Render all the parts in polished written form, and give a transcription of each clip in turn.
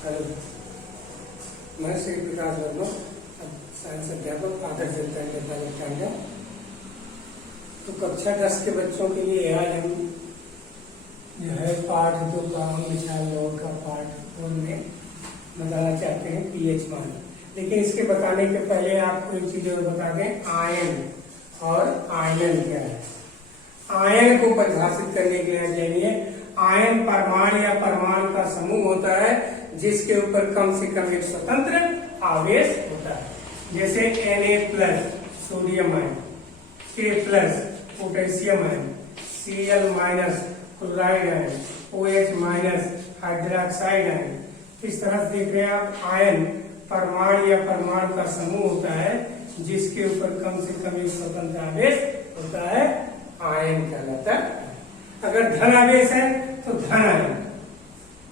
Hello, मैं Shri Prakash Verma, science अध्यापक, आदर्श जनता विद्यालय टांगा। तो कक्षा 10 के बच्चों के लिए आज हम जो है पाठ 2 का विचार लोग का पाठ 2 में बताना चाहते हैं पीएच मान। लेकिन इसके बताने के पहले आपको एक चीज और बता दें, आयन और आयनन क्या है। आयन को परिभाषित करने के लिए जानिए, आयन परमाणु या परमाणु का समूह होता है जिसके ऊपर कम से कम एक स्वतंत्र आवेश होता है। जैसे Na+ sodium ion, K+ potassium ion, Cl- chloride ion, OH- hydroxide ion. इस तरह से देख रहे हैं आप, आयन परमाणु या परमाणु का समूह होता है जिसके ऊपर कम से कम एक स्वतंत्र आवेश होता है, आयन कहलाता है। अगर धन आवेश है तो धन आयन,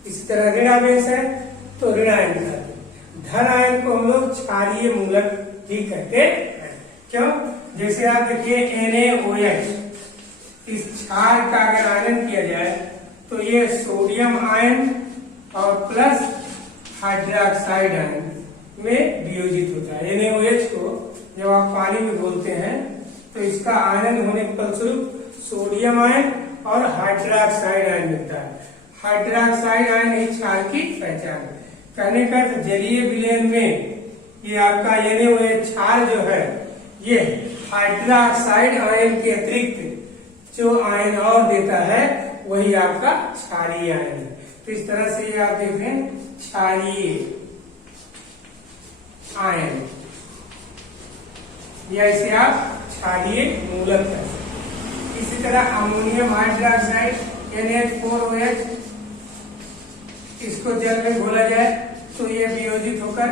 इसी तरह ऋण आवेश है तो ऋण आयन कहते हैं। धन आयन को हम लोग क्षारीय मूलक भी कहते हैं। क्यों? जैसे आप देखिए NaOH, इस क्षार का अगर आयन किया जाए तो ये सोडियम आयन और प्लस हाइड्रोक्साइड आयन में वियोजित होता है। NaOH को जब आप पानी में घोलते हैं तो इसका आयन होने के फलस्वरूप सोडियम आयन और हाइड्रोक्साइड आयन मिलता है। हाइड्रोक्साइड आयन ही क्षार की पहचान है। कहने का जलीय विलयन में ये आपका NaOH क्षार जो है, ये हाइड्रोक्साइड आयन के अतिरिक्त जो आयन और देता है वही आपका क्षारीय आयन है। तो इस तरह से ये आप देखें, क्षारीय आयन या इसे आप क्षारीय मूलक कहते हैं। इसी तरह अमोनियम हाइड्रोक्साइड NH4OH, इसको जल में घोला जाए तो ये वियोजित होकर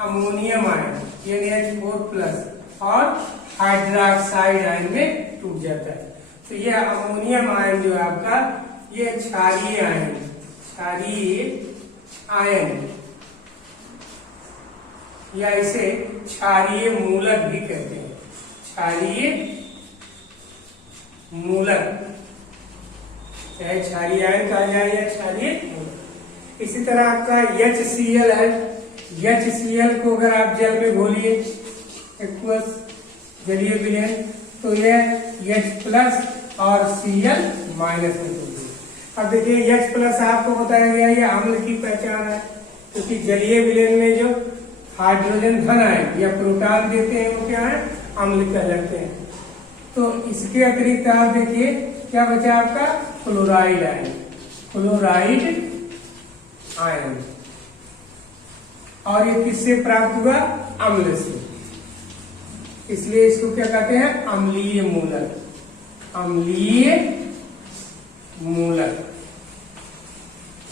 अमोनियम आयन NH4+ और हाइड्रोक्साइड आयन में टूट जाता है। तो यह अमोनियम आयन जो है आपका, ये क्षारीय आयन, क्षारीय आयन या इसे क्षारीय मूलक भी कहते हैं। क्षारीय मूलक, चाहे क्षारीय आयन कहा जाए या क्षारीय मूलक। इसी तरह आपका HCl है। HCl को अगर आप जल में घोलिए एक्वस जलीय विलयन तो यह H+ और Cl- में टूटेगा। अब देखिए H+ आपको बताया गया ये अम्ल की पहचान है, क्योंकि जलीय विलयन में जो हाइड्रोजन धन आयन या प्रोटॉन देते हैं वो क्या है, अम्ल कहलाते हैं। तो इसके अतिरिक्त आप देखिए क्या बचा आपका, क्लोराइड आयन, क्लोराइड आयन। और ये किससे प्राप्त हुआ, अम्ल से, इसलिए इसको क्या कहते हैं, अम्लीय मूलक, अम्लीय मूलक।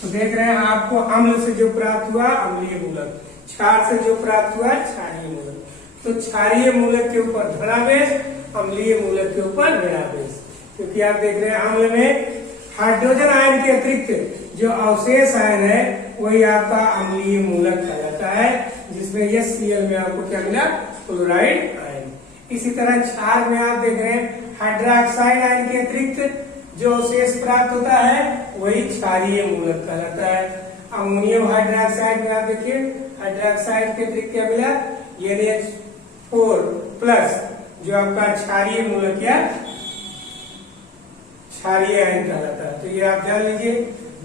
तो देख रहे हैं आपको, अम्ल से जो प्राप्त हुआ अम्लीय मूलक, क्षार से जो प्राप्त हुआ क्षारीय मूलक। तो क्षारीय मूलक के ऊपर धनावेश, अम्लीय मूलक के ऊपर ऋणावेश। क्योंकि आप देख रहे हैं अम्ल में हाइड्रोजन आयन के अतिरिक्त जो अवशेष आयन है वही आपका अम्लीय मूलक कहलाता है, जिसमें HCl में आपको क्या मिला, क्लोराइड आयन। इसी तरह क्षार में आप देख रहे हैं हाइड्रोक्साइड आयन के अतिरिक्त जो अवशेष प्राप्त होता है वही क्षारीय मूलक कहलाता है। अमोनियम हाइड्रोक्साइड में आप देखिए हाइड्रोक्साइड के अतिरिक्त क्या मिला, NH4+ जो आपका क्षारीय मूलक या क्षारीय आयन कहलाता है। तो ये आप जान लीजिए,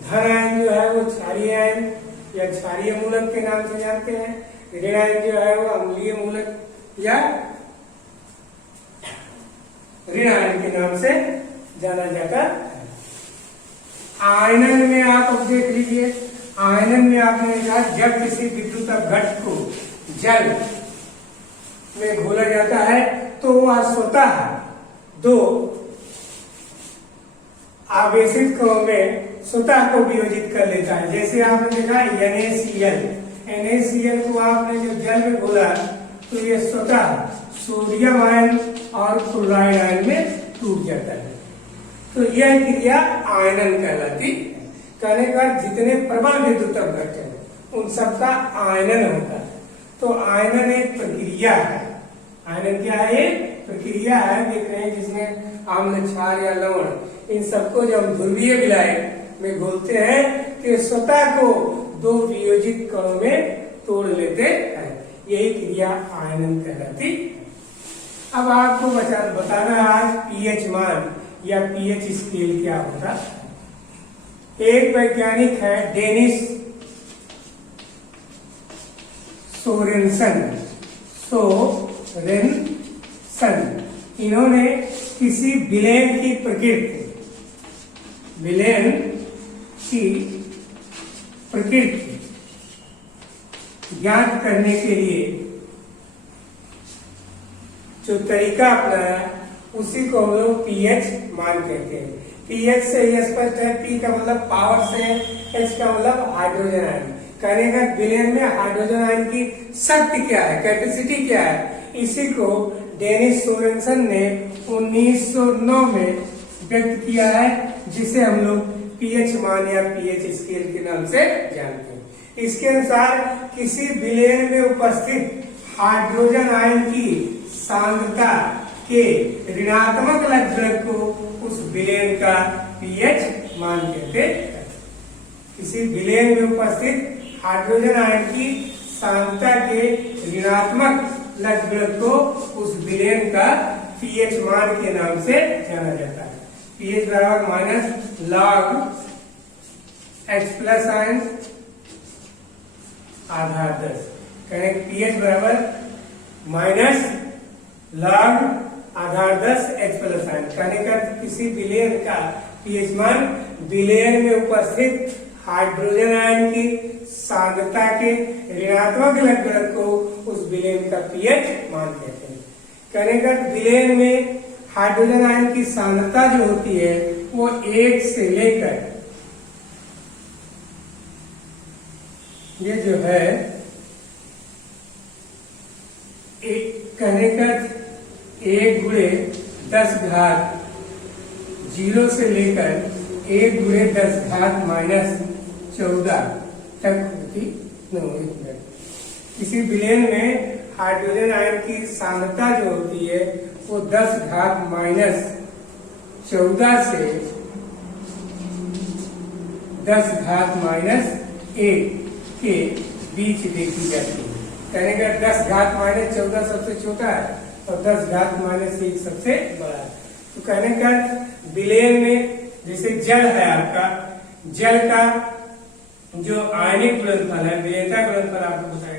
धन आयन जो है वो क्षारीय आयन या क्षारीय मूलक के नाम से जानते हैं। ऋण आयन जो है वो अम्लीय मूलक या ऋण आयन के नाम से जाना जाता है। आयनन में आप अब देख लीजिए, आयनन में आपने कहा जब किसी विद्युत घट को जल में घोला जाता है तो वह स्वतः 2 आवेशित कणों में स्वतः को वियोजित कर लेता है। जैसे आपने देखा NaCl को आपने जब जल में घोला तो ये स्वतः सोडियम आयन और क्लोराइड आयन में टूट जाता है। तो यह क्रिया आयनन कहलाती है। कहने का जितने प्रबल विद्युत घट है उन सबका आयनन होता है। तो आयनन एक प्रक्रिया है। आयनन क्या है, एक प्रक्रिया है। देख रहे हैं जिसमें अम्ल, क्षार या लवण, इन सबको जब ध्रुवीय विलायक में घोलते हैं कि स्वतः को दो वियोजित कणों में तोड़ लेते हैं। यही क्रिया आयनन कहलाती है। अब आपको बताना है आज पीएच मान या पीएच स्केल क्या होता है। एक वैज्ञानिक है डेनिस सोरेनसन। इन्होंने किसी विलेन की प्रकृति ज्ञात करने के लिए जो तरीका अपनाया उसी को हम लोग पीएच मान कहते हैं। पीएच से यह स्पष्ट है, पी का मतलब पावर से, एच का मतलब हाइड्रोजन आयन। कहने का विलेन में हाइड्रोजन आयन की शक्ति क्या है, कैपेसिटी क्या है, इसी को डेनिस सोरेनसन ने 1909 में व्यक्त किया है, जिसे हम लोग पीएच मान या पीएच स्केल के नाम से जानते हैं। इसके अनुसार किसी विलेन में उपस्थित हाइड्रोजन आयन की सांद्रता के ऋणात्मक लक्षण को उस विलेन का पीएच मान कहते हैं। किसी विलेन में उपस्थित हाइड्रोजन आयन की सांद्रता के ऋणात्मक लक्षण को उस विलेन का पीएच मान के नाम से जाना जाता है। पीएच बराबर minus log H plus ion आधार 10। करें पीएच बराबर माइनस लॉग आधार 10 H प्लस आयन। कहने का किसी विलेन का पीएच मान विलेन में उपस्थित हाइड्रोजन आयन की सांद्रता के ऋणात्मक लक्षण को उस विलेन का पीएच मान कहते हैं। कहने का विलेन में हाइड्रोजन आयन की सांद्रता जो होती है वो 1 से लेकर ये जो है कहने का 1 गुणे 10 घात 0 से लेकर 1 गुणे 10 घात माइनस 14 तक होती है। किसी विलेन में हाइड्रोजन आयन की सांद्रता जो होती है वो 10 घात माइनस 14 से 10 घात माइनस 1 के बीच देखी जाती है। कहने का 10 घात माइनस 14 सबसे छोटा है और 10 घात माइनस 1 सबसे बड़ा है। तो कहने का विलेन में जैसे जल है आपका, जल का जो आयनिक गुणनफल है, विलेयता गुणनफल आपको बताएगा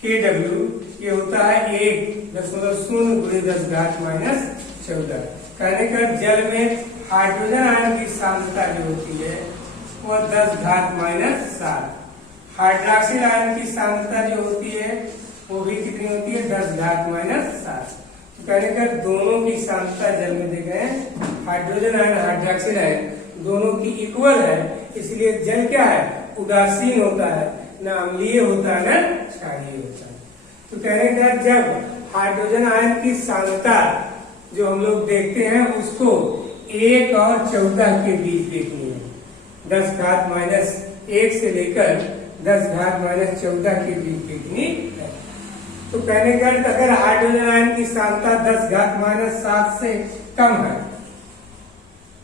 KW, ये होता है 1.0 गुणे 10 घात माइनस 14। कहने का जल में हाइड्रोजन आयन की सांद्रता जो होती है वो 10 घात माइनस 7। हाइड्रोक्सिल आयन की सांद्रता जो होती है वो भी कितनी होती है 10 घात माइनस 7। तो कहने का दोनों की सांद्रता जल में देखे हैं, हाइड्रोजन आयन हाइड्रोक्सिल आयन दोनों की इक्वल है, इसलिए जल क्या है उदासीन होता है, न अम्लीय होता है न क्षारीय होता है। तो कहने का जब हाइड्रोजन आयन की सांद्रता जो हम लोग देखते हैं उसको 1 और 14 के बीच देखनी है। 10 घात माइनस 1 से लेकर 10 घात माइनस 14 के बीच देखनी है। तो कहने का अगर हाइड्रोजन आयन की सांद्रता 10 घात माइनस 7 से कम है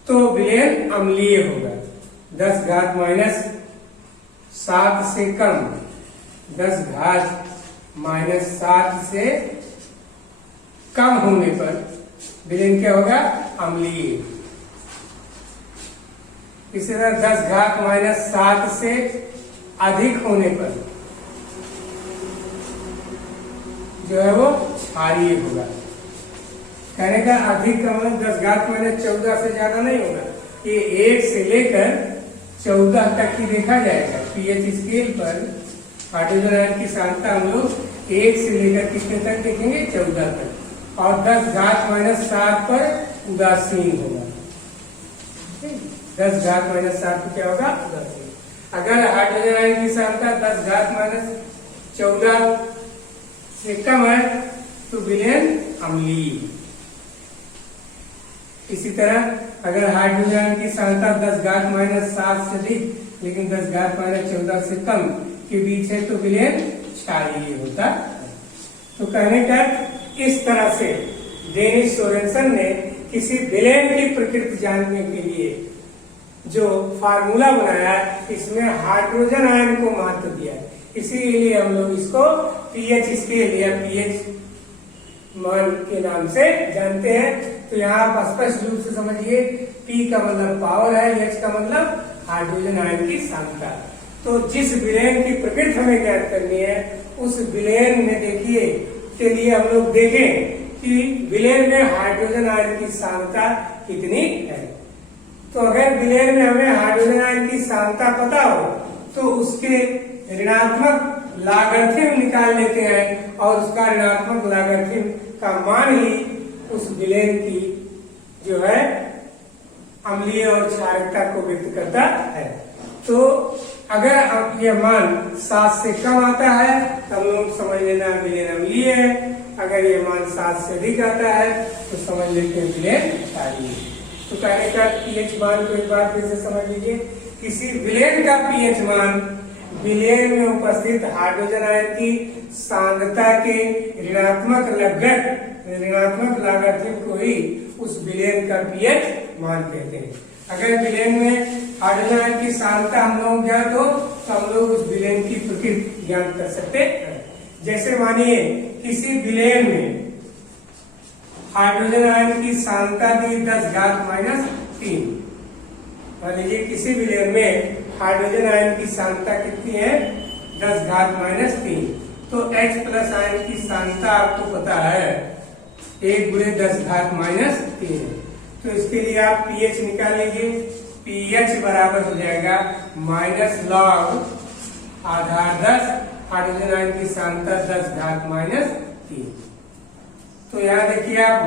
तो विलेन अम्लीय होगा। 10 घात माइनस 7 से कम, 10 घात माइनस 7 से कम होने पर विलेन क्या होगा अम्लीय। इसी तरह 10 घात माइनस 7 से अधिक होने पर जो है वो क्षारीय होगा। कहने का अधिक का मतलब 10 घात माइनस 14 से ज्यादा नहीं होगा, ये 1 से लेकर 14 तक ही देखा जाएगा। पीएच स्केल पर हाइड्रोजन आयन की सांद्रता हम लोग 1 से लेकर कितने तक देखेंगे 14 तक, और 10 घात माइनस 7 पर उदासीन होगा। 10 घात माइनस 7 पर क्या होगा उदासीन। अगर हाइड्रोजन आयन की सांद्रता 10 घात माइनस 14 से कम है तो विलेन अम्लीय। इसी तरह अगर हाइड्रोजन आयन की सांद्रता 10 घात माइनस 7 से अधिक लेकिन 10 घात माइनस 14 से कम के बीच है तो विलेन क्षारीय होता है। तो कहने का इस तरह से डेनिस सोरेनसन ने किसी विलेन की प्रकृति जानने के लिए जो फार्मूला बनाया इसमें हाइड्रोजन आयन को महत्व दिया है, इसीलिए हम लोग इसको पीएच स्केल या पीएच मान के नाम से जानते हैं। तो यहाँ आप स्पष्ट रूप से समझिए, पी का मतलब पावर है, एच का मतलब हाइड्रोजन आयन की सांद्रता। तो जिस विलयन की प्रकृति हमें ज्ञात करनी है उस विलयन में देखिए के लिए हम लोग देखें कि विलयन में हाइड्रोजन आयन की सांद्रता कितनी है। तो अगर विलयन में हमें हाइड्रोजन आयन की सांद्रता पता हो तो उसके ऋणात्मक लागार्थ्यम निकाल लेते हैं और उसका ऋणात्मक लागार्थ्यम का मान ही उस विलयन की जो है अम्लीय और क्षारकता को व्यक्त करता है। तो अगर यह मान 7 से कम आता है तो हम लोग समझ लेना विलयन अम्लीय है, अगर यह मान 7 से अधिक आता है तो समझ लेते हैं विलयन क्षारीय है। तो कहने का पीएच मान को एक बार फिर से समझ लीजिए, किसी विलयन का पीएच मान विलयन में उपस्थित हाइड्रोजन आयन की सांद्रता के ऋणात्मक लागार्थ्यम को ही उस विलयन का पीएच मान कहते हैं। अगर विलयन में हाइड्रोजन आयन की सांद्रता हम लोग ज्ञात हो तो हम लोग उस विलयन की प्रकृति ज्ञात कर सकते हैं। जैसे मानिए किसी विलयन में हाइड्रोजन आयन की सांद्रता थी 10⁻³ मान लीजिए किसी विलयन में हाइड्रोजन आयन की सांद्रता कितनी है 10⁻³ तो H प्लस आयन की सांद्रता आपको पता है 1×10⁻³ तो इसके लिए आप पीएच निकाल लीजिए। पीएच बराबर हो जाएगा -log आधार 10 हाइड्रोजन आयन की सांद्रता 10⁻³ तो यहाँ देखिए आप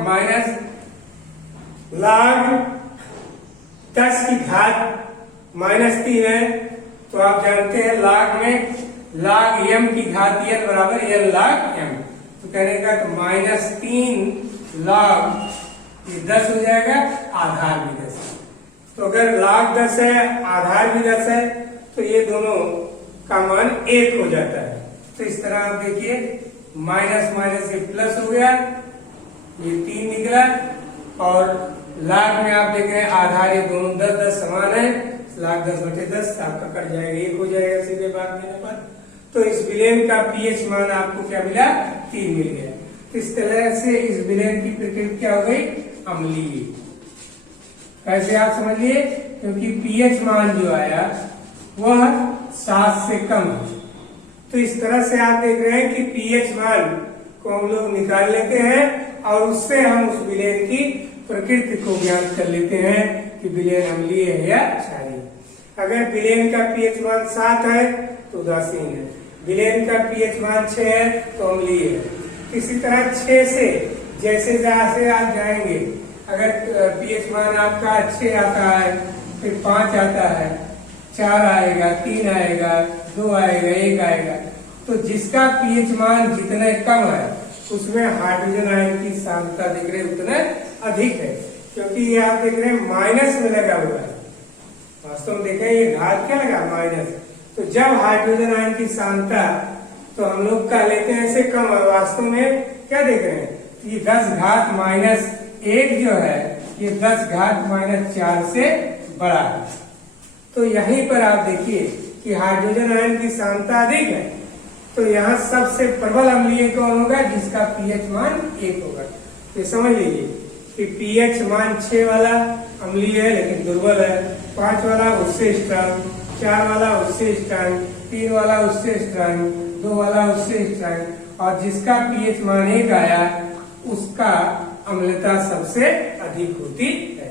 -log 10 की घात -3 है तो आप जानते हैं log में log m की घात n बराबर n log m तो कहने का तो -3 log ये 10 हो जाएगा, आधार भी 10 है। तो अगर log 10 है आधार भी 10 है तो ये दोनों का मान 1 हो जाता है। तो इस तरह आप देखिए माइनस ये प्लस हो गया, ये 3 निकला और log में आप देख रहे हैं आधार ये दोनों 10 समान है, log 10/10 आपका कट जाएगा, 1 हो जाएगा सीधे भाग देने पर। तो इस विलयन का पीएच मान आपको क्या मिला 3 मिल गया। इस तरह से इस विलयन की प्रकृति क्या हो गई अम्लीय। कैसे आप समझिए, क्योंकि पीएच मान जो आया वह 7 से कम है। तो इस तरह से आप देख रहे हैं कि पीएच मान को हम लोग निकाल लेते हैं और उससे हम उस विलयन की प्रकृति को ज्ञात कर लेते हैं कि विलयन अम्लीय है या क्षारीय। अगर विलयन का पीएच मान 7 है तो उदासीन है, विलयन का पीएच मान 6 है तो अम्लीय है। इसी तरह 6 से जैसे जैसे आप जाएंगे, अगर पीएच मान आपका 6 आता है, फिर 5 आता है, 4 आएगा, 3 आएगा, 2 आएगा, 1 आएगा, तो जिसका पीएच मान जितने कम है उसमें हाइड्रोजन आयन की सांद्रता देख रहे उतना अधिक है, क्योंकि ये आप देख रहे हैं माइनस में लगा हुआ है। वास्तव में देखें ये घात क्या लगा माइनस, तो जब हाइड्रोजन आयन की सांद्रता तो हम लोग कह लेते हैं ऐसे कम है, वास्तव में क्या देख रहे हैं ये 10⁻⁻1 जो है ये 10⁻⁻4 से बड़ा है। तो यहीं पर आप देखिए कि हाइड्रोजन आयन की सांद्रता अधिक है, तो यहाँ सबसे प्रबल अम्लीय कौन होगा जिसका पीएच मान 1 होगा। तो समझ लीजिए कि पीएच मान 6 वाला अम्लीय है लेकिन दुर्बल है, 5 वाला उससे स्ट्रांग, 4 वाला उससे स्ट्रांग, 3 वाला उससे स्ट्रांग, 2 वाला उससे स्ट्रांग, और जिसका पीएच मान 1 आया उसका अम्लता सबसे अधिक होती है।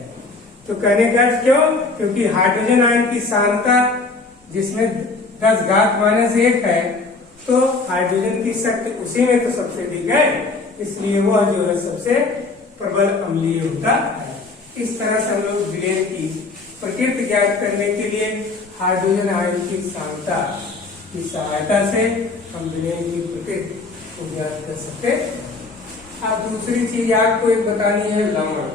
तो कहने का क्यों, क्योंकि हाइड्रोजन आयन की सांद्रता जिसमें 10⁻⁻1 है तो हाइड्रोजन की शक्ति उसी में तो सबसे अधिक है, इसलिए वह जो है सबसे प्रबल अम्लीय होता है। इस तरह से हम लोग विलयन की प्रकृति ज्ञात करने के लिए हाइड्रोजन आयन की सांद्रता की सहायता से हम विलयन की प्रकृति को ज्ञात कर सकते हैं। अब दूसरी चीज आपको एक बतानी है लवण।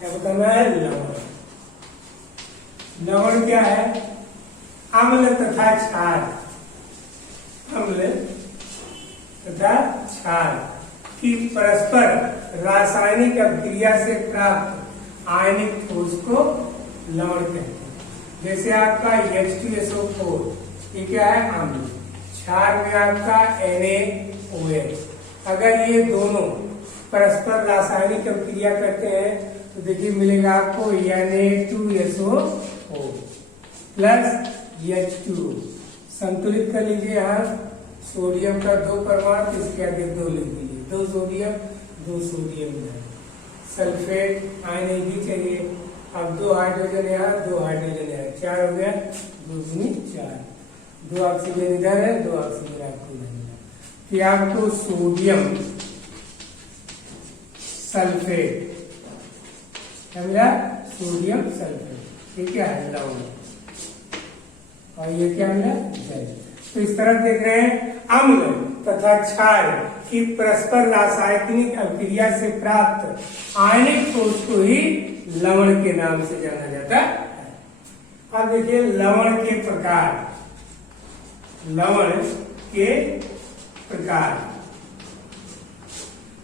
क्या बताना है लवण। लवण क्या है, अम्ल तथा क्षार, अम्ल तथा क्षार की परस्पर रासायनिक अभिक्रिया से प्राप्त आयनिक ठोस को लवण कहते हैं। जैसे आपका H2SO4 ये क्या है? अम्ल। क्षार में आपका NaOH। अगर ये दोनों परस्पर रासायनिक क्रिया करते हैं तो देखिए मिलेगा आपको Na2SO4 प्लस H2। संतुलित कर लीजिए यहाँ सोडियम का 2 परमाणु, इसके आगे 2 लिख दीजिए, 2 सोडियम 2 सोडियम है। सल्फेट आयन एक ही चाहिए। अब 2 हाइड्रोजन यहाँ 2 हाइड्रोजन यहाँ, 4 हो गया, 2 दूनी 4, 2 ऑक्सीजन इधर है, 2 ऑक्सीजन आपको इधर मिला। फिर आपको सोडियम सल्फेट क्या मिला? Sodium sulphate. ये क्या है? लवण। और ये क्या मिला? जल। तो इस तरह देख रहे हैं अम्ल तथा क्षार की परस्पर रासायनिक अभिक्रिया से प्राप्त आयनिक ठोस को ही लवण के नाम से जाना जाता है। अब देखिए लवण के प्रकार। लवण के प्रकार,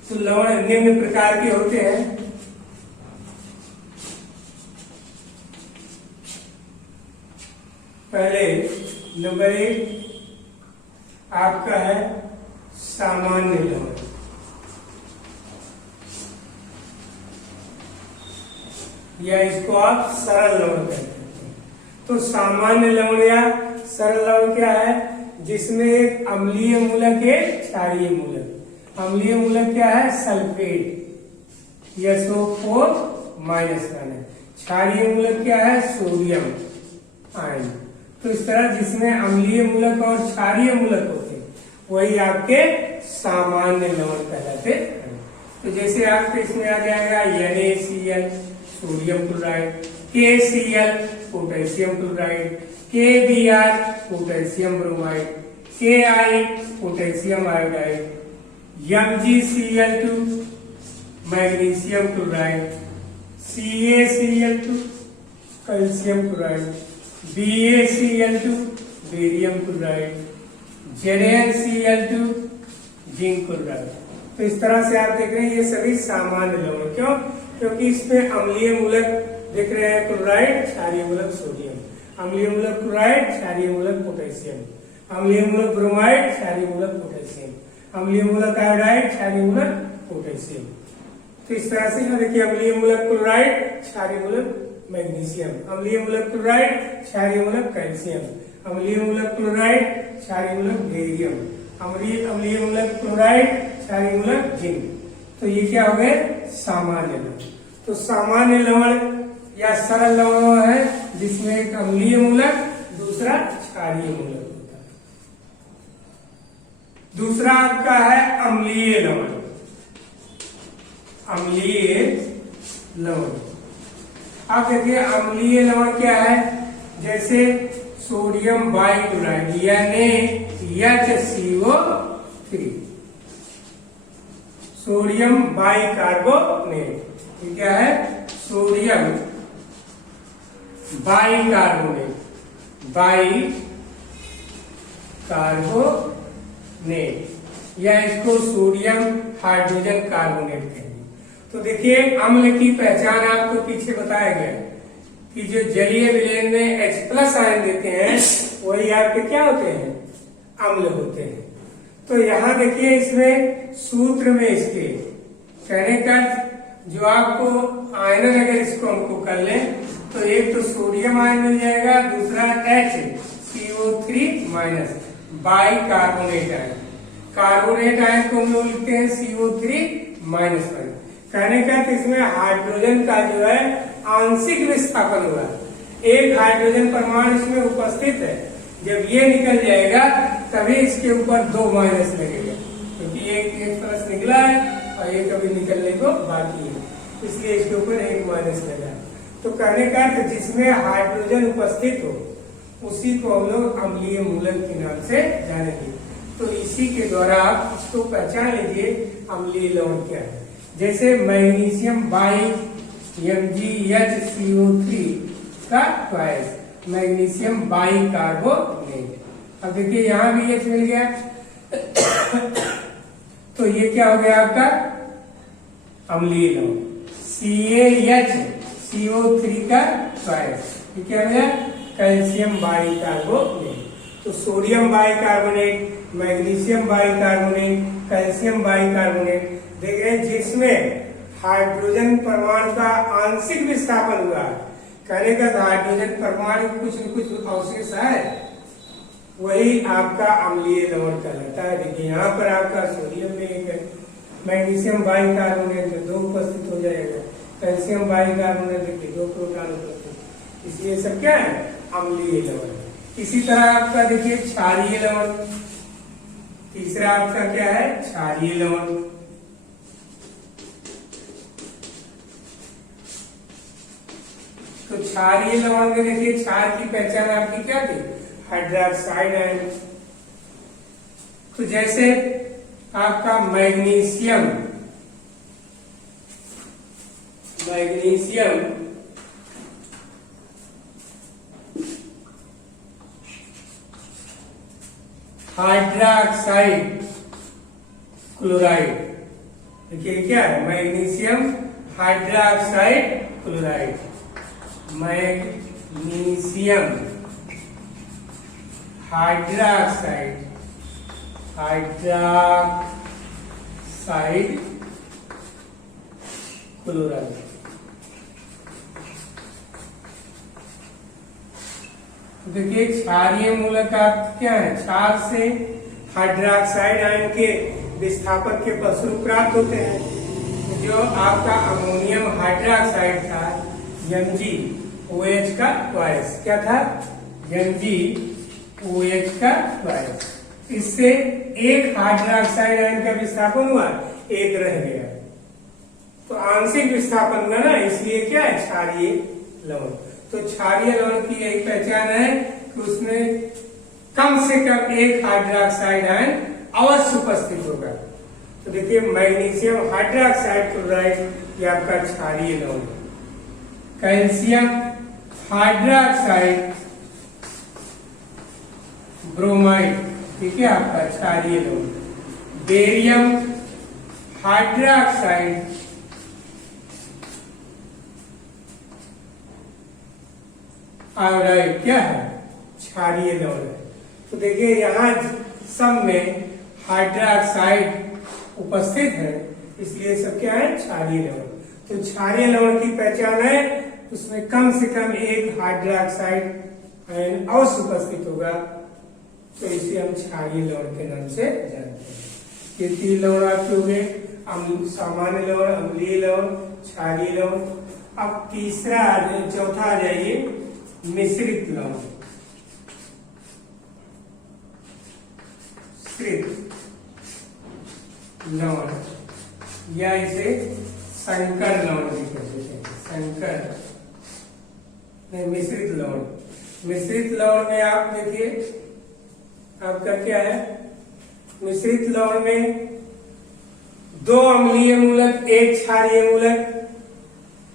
तो लवण निम्न प्रकार के होते हैं। पहले नंबर 1 आपका है सामान्य लवण। या इसको आप सरल लवण कहते हैं। तो सामान्य लवण या सरल लवण क्या है? जिसमें एक अम्लीय मूलक है, क्षारीय मूलक। अम्लीय मूलक क्या है? सल्फेट SO4 माइनस का है। क्षारीय मूलक क्या है? Sodium ion. तो इस तरह जिसमें अम्लीय मूलक और क्षारीय मूलक होते हैं वही आपके सामान्य लवण कहलाते हैं। तो जैसे आपके इसमें आ जाएगा NaCl sodium chloride, KCl potassium chloride, KBr potassium bromide, Ki potassium iodide, MgCl2 magnesium chloride, CaCl2 calcium chloride, BaCl2 barium chloride, ZnCl2 zinc chloride. तो इस तरह से आप देख रहे हैं ये सभी सामान्य लवण। क्यों? क्योंकि इसमें अम्लीय मूलक देख रहे हैं क्लोराइड, क्षारीय मूलक सोडियम, अम्लीय मूलक क्लोराइड, क्षारीय मूलक पोटेशियम, अम्लीय मूलक ब्रोमाइड, क्षारीय मूलक पोटेशियम, अम्लीय मूलक आयोडाइड, क्षारीय मूलक पोटेशियम। तो इस तरह से यहाँ देखिए अम्लीय मूलक क्लोराइड, क्षारीय मूलक मैग्नीशियम, अम्लीय मूलक क्लोराइड, क्षारीय मूलक कैल्शियम, अम्लीय मूलक क्लोराइड, क्षारीय मूलक बेरियम, अम्लीय मूलक क्लोराइड, क्षारीय मूलक जिंक। तो ये क्या हो गए? सामान्य लवण। तो सामान्य लवण या सरल लवण है जिसमें एक अम्लीय मूलक, दूसरा क्षारीय मूलक होता है। दूसरा आपका है अम्लीय लवण। अम्लीय लवण, आप देखिए अम्लीय लवण क्या है? जैसे सोडियम बाइक्लोराइड NaHCO3, सोडियम बाइकार्बोनेट। ये क्या है? सोडियम बाइकार्बोनेट, बाइकार्बोनेट या इसको सोडियम हाइड्रोजन कार्बोनेट कहेंगे। तो देखिए अम्ल की पहचान आपको पीछे बताया गया कि जो जलीय विलयन में H+ आयन देते हैं वही आपके क्या होते हैं? अम्ल होते हैं। तो यहाँ देखिए इसमें सूत्र में इसके कहने का जो आपको आयनन अगर इसको हमको कर लें तो एक तो सोडियम आयन मिल जाएगा, दूसरा HCO3 minus bicarbonate ion. Carbonate ion को हम लोग लिखते हैं CO3 माइनस। कहने का तो इसमें हाइड्रोजन का जो है आंशिक विस्थापन हुआ, एक हाइड्रोजन परमाणु इसमें उपस्थित है। जब ये निकल जाएगा तभी इसके ऊपर 2 माइनस लगेगा, क्योंकि एक प्लस निकला है और एक अभी निकलने को बाकी है, इसलिए इसके ऊपर 1 माइनस लगा। तो कहने का तो जिसमें हाइड्रोजन उपस्थित हो उसी को हम लोग अम्लीय मूलक के नाम से जानेंगे। तो इसी के द्वारा आप इसको पहचान लीजिए अम्लीय लवण क्या है। जैसे मैग्नीशियम MgHCO3 का ट्वाइस मैग्नीशियम बाइकार्बोनेट। अब देखिए यहां भी H मिल गया तो ये क्या हो गया आपका अम्लीय लवण। CaH CO3 का ट्वाइस, ठीक है भैया, कैल्शियम बाइकार्बोनेट। तो sodium bicarbonate, magnesium bicarbonate, calcium bicarbonate, देख रहे हैं जिसमें हाइड्रोजन परमाणु का आंशिक विस्थापन हुआ है। कहने का था हाइड्रोजन परमाणु कुछ न कुछ अवशेष है, वही आपका अम्लीय लवण कहलाता है। देखिए यहाँ पर आपका सोडियम में एक है, मैग्नीशियम बाइकार्बोनेट में 2 उपस्थित हो जाएगा, कैल्शियम बाइकार्बोनेट देखिए 2 प्रोटॉन उपस्थित, इसलिए सब क्या है, अम्लीय लवण। इसी तरह आपका देखिए क्षारीय लवण, तीसरा आपका क्या है, क्षारीय लवण। तो क्षारीय लवण में देखिए क्षार की पहचान आपकी क्या थी, हाइड्रोक्साइड आयन। तो जैसे आपका मैग्नीशियम, हाइड्रोक्साइड क्लोराइड, देखिए क्या है, magnesium hydroxide chloride, magnesium hydroxide chloride. देखिए क्षारीय मूलक आप क्या है, क्षार से हाइड्रोक्साइड आयन के विस्थापन के फलस्वरूप प्राप्त होते हैं। जो आपका अमोनियम हाइड्रोक्साइड था, MgOH का ट्वाइस, क्या था, MgOH का ट्वाइस, इससे एक हाइड्रोक्साइड आयन का विस्थापन हुआ, एक रह गया, तो आंशिक विस्थापन हुआ ना, इसलिए क्या है, क्षारीय लवण। तो क्षारीय लवण की यही पहचान है कि उसमें कम से कम एक हाइड्रोक्साइड आयन अवश्य उपस्थित होगा। तो देखिए मैग्नीशियम हाइड्रोक्साइड क्लोराइड ये आपका क्षारीय लवण, कैल्शियम हाइड्रोक्साइड ब्रोमाइड, ठीक है, आपका क्षारीय लवण, बेरियम हाइड्रोक्साइड आयोडाइड, क्या है, क्षारीय लवण है। तो देखिए यहाँ सब में हाइड्रोक्साइड उपस्थित है, इसलिए सब क्या है, क्षारीय लवण। तो क्षारीय लवण की पहचान है उसमें कम से कम एक हाइड्रोक्साइड आयन अवश्य उपस्थित होगा, तो इसे हम क्षारीय लवण के नाम से जानते हैं। ये 3 लवण आपके हो गए, सामान्य लवण, अम्लीय लवण, क्षारीय लवण। अब चौथा आ जाइए मिश्रित लवण। लवण या इसे संकर लवण भी कहते हैं, संकर नहीं, मिश्रित लवण। मिश्रित लवण में आप देखिए आपका क्या है, मिश्रित लवण में 2 अम्लीय मूलक, 1 क्षारीय मूलक,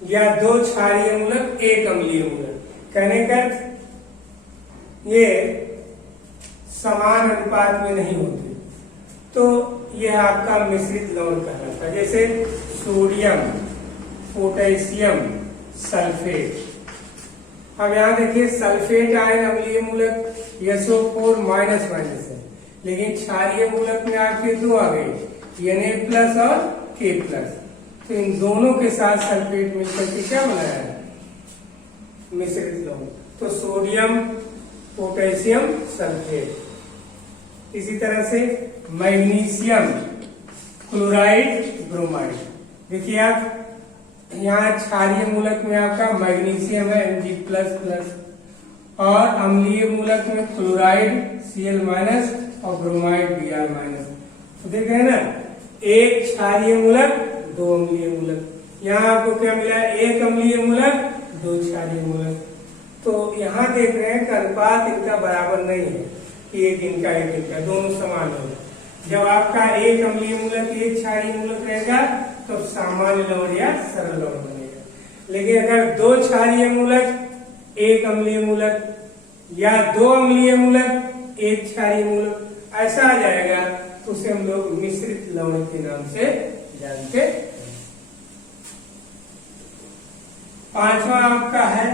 या 2 क्षारीय मूलक, 1 अम्लीय मूलक। कहने का ये समान अनुपात में नहीं होते, तो यह आपका मिश्रित लवण कहलाता है। जैसे सोडियम, पोटेशियम, सल्फेट। अब यहाँ देखिए सल्फेट आयन अम्लीय मूलक SO4 माइनस है, लेकिन क्षारीय मूलक में आपके 2 आ गए, Na+ और K+। तो इन दोनों के साथ सल्फेट मिलकर के क्या बनाया है, मिश्रित लवण। तो सोडियम, पोटेशियम, सल्फेट। इसी तरह से मैग्नीशियम क्लोराइड, ब्रोमाइड। देखिए आप यहाँ क्षारीय मूलक में आपका मैग्नीशियम है Mg++, और अम्लीय मूलक में क्लोराइड Cl- और ब्रोमाइड Br-। तो देख रहे हैं ना, 1 क्षारीय मूलक, 2 अम्लीय मूलक। यहाँ आपको क्या मिला, 1 अम्लीय मूलक, 2 क्षारीय मूलक। तो यहाँ देख रहे हैं कि अनुपात इनका बराबर नहीं है, एक इनका एक इनका, दोनों समान होगा। जब आपका 1 अम्लीय मूलक, 1 क्षारीय मूलक रहेगा तो सामान्य लवण या सरल लवण बनेगा। लेकिन अगर 2 क्षारीय मूलक, 1 अम्लीय मूलक, या 2 अम्लीय मूलक, 1 क्षारीय मूलक, ऐसा आ जाएगा तो उसे हम लोग मिश्रित लवण के नाम से जानते हैं। पांचवा आपका है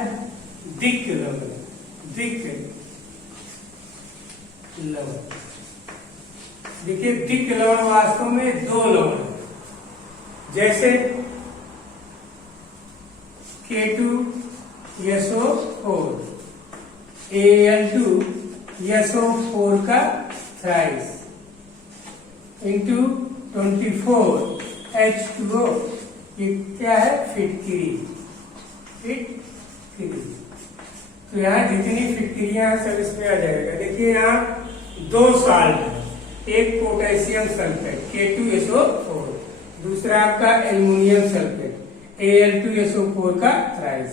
दिक् लवण। दिक् लवण, देखिए दिक् लवण वास्तव में दो लवण, जैसे K2SO4, Al2SO4 का थ्राइस इंटू 24H2O, ये क्या है? फिटकिरी। फिटकिरी, तो यहाँ जितनी फिटकिरियां सब इसमें आ जाएगा। देखिए यहाँ दो साल्ट है, एक पोटेशियम सल्फेट K2SO4, दूसरा आपका एल्युमिनियम सल्फेट Al2SO4 का थ्राइस।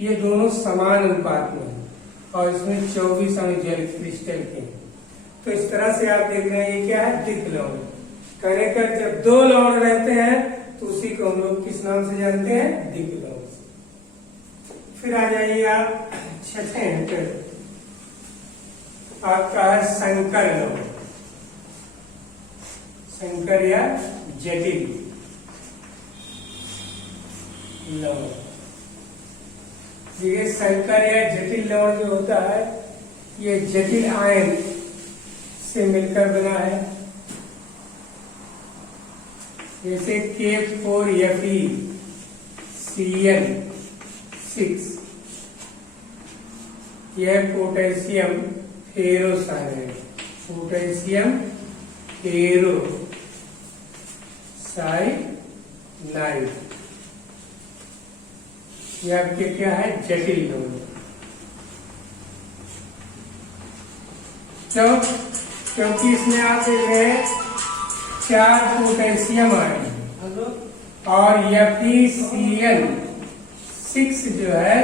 ये दोनों समान अनुपात में है और इसमें 24 अणु जल क्रिस्टल के हैं। तो इस तरह से आप देख रहे हैं ये क्या है? दिक् लवण। कहने का जब दो लवण रहते हैं तो उसी को हम लोग किस नाम से जानते हैं? दिक् लवण। फिर आ जाइए आप छठे अंक, आपका है संकर लवण। संकर या जटिल लवण। देखिए संकर या जटिल लवण जो होता है ये जटिल आयन से मिलकर बना है, जैसे K4FeCl6, यह पोटेशियम फेरोसाइनाइड। पोटेशियम फेरोसाइनाइड, ये आपके क्या है? जटिल लवण। क्यों? क्योंकि इसमें आप देख रहे हैं 4 पोटेशियम आयन और FeCl6 जो है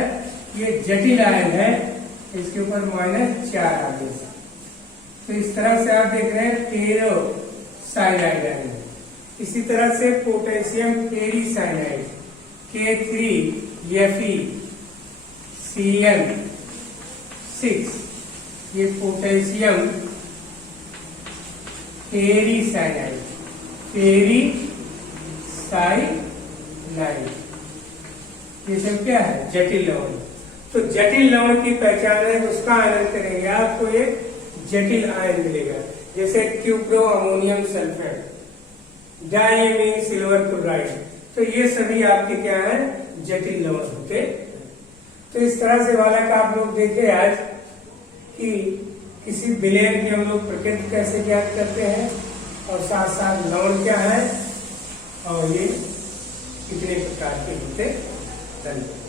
ये जटिल आयन है, इसके ऊपर -4 आगे। तो इस तरह से आप देख रहे हैं फेरोसाइनाइड आयन। इसी तरह से पोटेशियम फेरीसाइनाइड K3FeCl6, ये पोटेशियम फेरीसाइनाइड। फेरीसाइनाइड ये सब क्या है? जटिल लवण। तो जटिल लवण की पहचान है, उसका आयन करेंगे आपको एक जटिल आयन मिलेगा, जैसे cupro ammonium sulphate, diamine silver chloride. तो ये सभी आपके क्या है? जटिल लवण होते। तो इस तरह से बालक आप लोग देखे आज कि किसी विलयन की हम लोग प्रकृति कैसे ज्ञात करते हैं और साथ साथ लवण क्या है और ये कितने प्रकार के होते हैं। धन्यवाद।